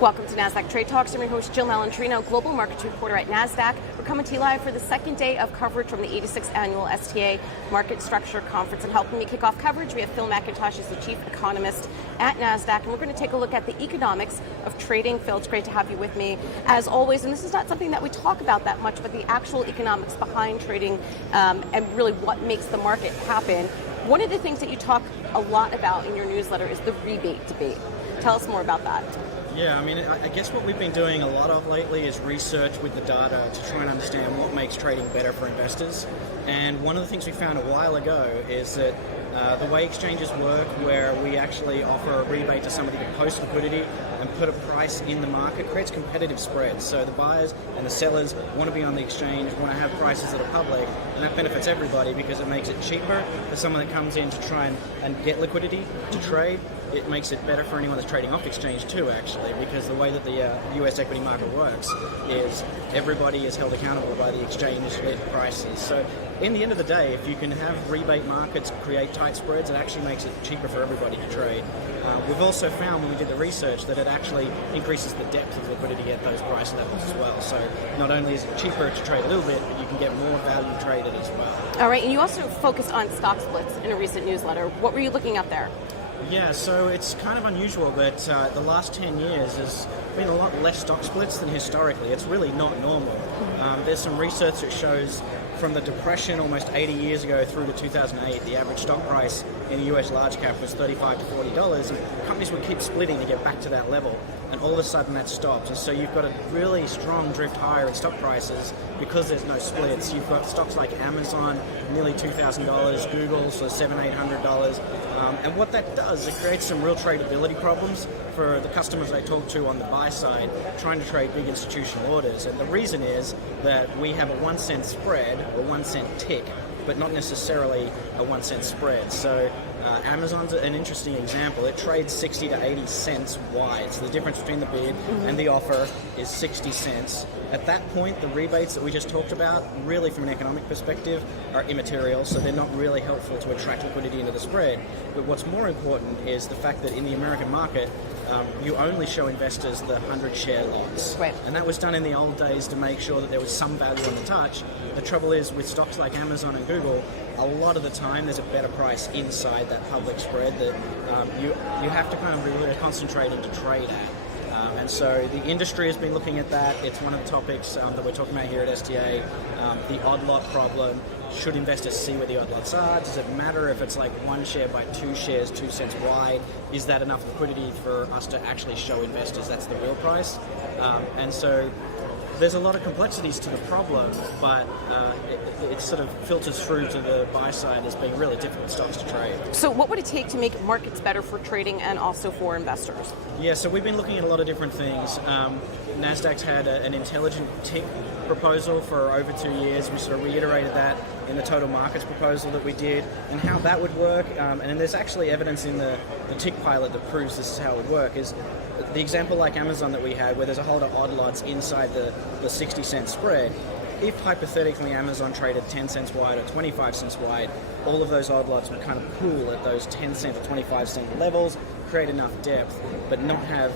Welcome to Nasdaq Trade Talks. I'm your host, Jill Malandrino, Global Markets Reporter at Nasdaq. We're coming to you live for the second day of coverage from the 86th Annual STA Market Structure Conference. And helping me kick off coverage, we have Phil Mackintosh, who's the Chief Economist at Nasdaq. And we're going to take a look at the economics of trading. Phil, it's great to have you with me, as always. And this is not something that we talk about that much, but the actual economics behind trading and really what makes the market happen. One of the things that you talk a lot about in your newsletter is the rebate debate. Tell us more about that. Yeah, I mean, I guess what we've been doing a lot of lately is research with the data to try and understand what makes trading better for investors. And one of the things we found a while ago is that the way exchanges work, where we actually offer a rebate to somebody to post liquidity and put a price in the market, creates competitive spreads. So the buyers and the sellers want to be on the exchange, want to have prices that are public, and that benefits everybody because it makes it cheaper for someone that comes in to try and get liquidity to trade. It makes it better for anyone that's trading off exchange too, actually, because the way that the US equity market works is everybody is held accountable by the exchange-led prices. So in the end of the day, if you can have rebate markets create tight spreads, it actually makes it cheaper for everybody to trade. We've also found when we did the research that it actually increases the depth of liquidity at those price levels as well. So not only is it cheaper to trade a little bit, but you can get more value traded as well. All right, and you also focused on stock splits in a recent newsletter. What were you looking at there? Yeah, so it's kind of unusual that the last 10 years has been a lot less stock splits than historically. It's really not normal. There's some research that shows from the Depression almost 80 years ago through to 2008, the average stock price in the US large cap was $35 to $40, and companies would keep splitting to get back to that level, and all of a sudden that stops. And so you've got a really strong drift higher in stock prices because there's no splits. You've got stocks like Amazon, nearly $2,000, Google, so $700, $800. And what that does, it creates some real tradability problems for the customers I talk to on the buy side trying to trade big institutional orders. And the reason is that we have a 1 cent spread or 1 cent tick, but not necessarily a 1 cent spread. So Amazon's an interesting example. It trades 60 to 80 cents wide. So the difference between the bid and the offer is 60 cents. At that point, the rebates that we just talked about, really from an economic perspective, are immaterial, so they're not really helpful to attract liquidity into the spread. But what's more important is the fact that in the American market, you only show investors the 100 share lots. Right. And that was done in the old days to make sure that there was some value on the touch. The trouble is with stocks like Amazon and Google, a lot of the time there's a better price inside that public spread that you have to kind of really concentrate to trade at. And so the industry has been looking at that. It's one of the topics that we're talking about here at STA, the odd lot problem. Should investors see where the odd lots are? Does it matter if it's like 1 share by 2 shares, 2 cents wide? Is that enough liquidity for us to actually show investors that's the real price? And so there's a lot of complexities to the problem, but it sort of filters through to the buy side as being really difficult stocks to trade. So what would it take to make markets better for trading and also for investors? Yeah, so we've been looking at a lot of different things. Nasdaq's had an intelligent tick proposal for over 2 years. We sort of reiterated that in the total markets proposal that we did and how that would work. And there's actually evidence in the tick pilot that proves this is how it would work. Is the example like Amazon that we had, where there's a whole lot of odd lots inside the 60 cent spread. If hypothetically Amazon traded 10 cents wide or 25 cents wide, all of those odd lots would kind of pool at those 10 cent or 25 cent levels, create enough depth, but not have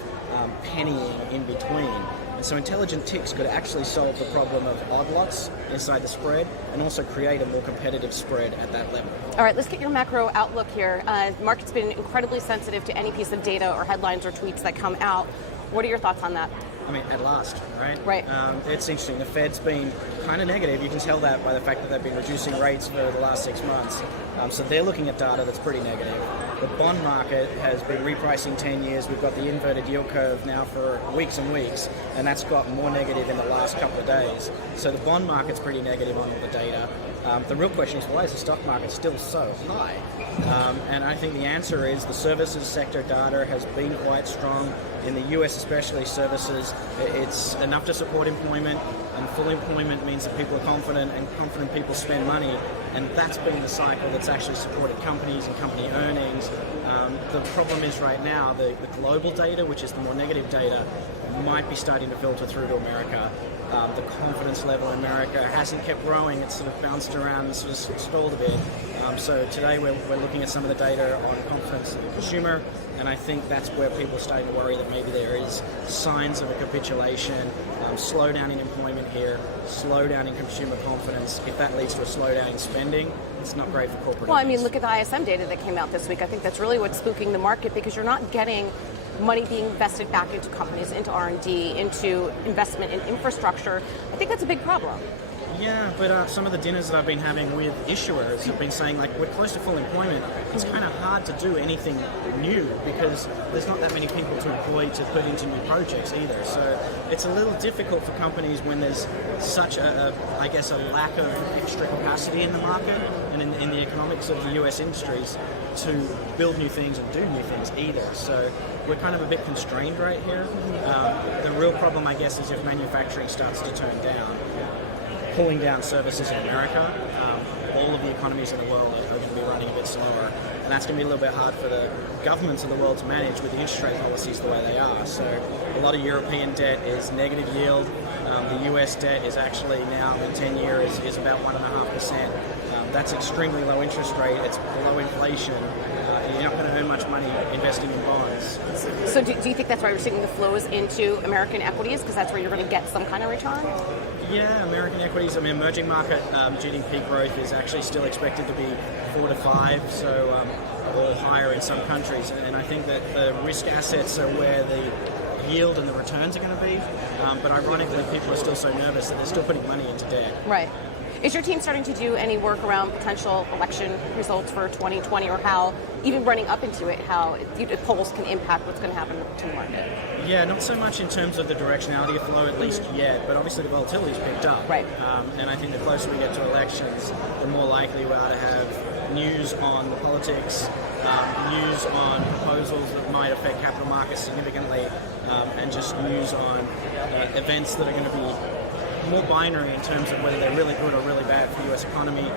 pennying in between. And so intelligent ticks could actually solve the problem of odd lots inside the spread and also create a more competitive spread at that level. All right, let's get your macro outlook here. The market's been incredibly sensitive to any piece of data or headlines or tweets that come out. What are your thoughts on that? I mean, at last, right? Right. It's interesting. The Fed's been kind of negative. You can tell that by the fact that they've been reducing rates for the last 6 months. So they're looking at data that's pretty negative. The bond market has been repricing 10 years. We've got the inverted yield curve now for weeks and weeks, and that's got more negative in the last couple of days. So the bond market's pretty negative on all the data. The real question is, why is the stock market still so high? And I think the answer is the services sector data has been quite strong. In the US especially, services, it's enough to support employment, and full employment means that people are confident, and confident people spend money, and that's been the cycle that's actually supported companies and company earnings. The problem is right now, the global data, which is the more negative data, might be starting to filter through to America. The confidence level in America hasn't kept growing. It's sort of bounced around and sort of stalled a bit. So today we're looking at some of the data on confidence in the consumer, and I think that's where people are starting to worry that maybe there is signs of a capitulation, slowdown in employment here, slowdown in consumer confidence. If that leads to a slowdown in spending, it's not great for corporate. Well, I mean, look at the ISM data that came out this week. I think that's really what's spooking the market, because you're not getting money being invested back into companies, into R&D, into investment in infrastructure. I think that's a big problem. Yeah, but some of the dinners that I've been having with issuers have been saying, like, we're close to full employment. It's kind of hard to do anything new because there's not that many people to employ to put into new projects either. So it's a little difficult for companies when there's such a lack of extra capacity in the market and in the economics of the US industries to build new things and do new things either. So we're kind of a bit constrained right here. The real problem, I guess, is if manufacturing starts to turn down, pulling down services in America, all of the economies in the world are going to be running a bit slower. And that's going to be a little bit hard for the governments of the world to manage with the interest rate policies the way they are. So a lot of European debt is negative yield. The US debt is actually now, in 10 years, is about 1.5%. That's extremely low interest rate. It's below inflation. You're not going to earn much money investing in bonds. So do you think that's why we're seeing the flows into American equities, because that's where you're going to get some kind of return? Yeah, American equities. I mean, emerging market GDP growth is actually still expected to be 4 to 5, so or higher in some countries. And I think that the risk assets are where the yield and the returns are going to be. But ironically, people are still so nervous that they're still putting money into debt. Right. Is your team starting to do any work around potential election results for 2020, or how, even running up into it, how polls can impact what's going to happen to the market? Yeah, not so much in terms of the directionality of flow, at least yet, but obviously the volatility's picked up. Right. And I think the closer we get to elections, the more likely we are to have news on the politics, news on proposals that might affect capital markets significantly, and just news on events that are going to be more binary in terms of whether they're really good or really bad for the US economy.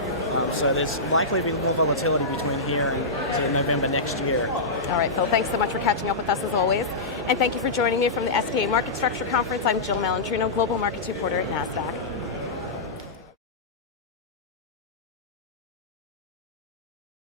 So there's likely to be more volatility between here and sort of November next year. All right, Phil, thanks so much for catching up with us as always. And thank you for joining me from the STA Market Structure Conference. I'm Jill Malandrino, Global Markets Reporter at Nasdaq.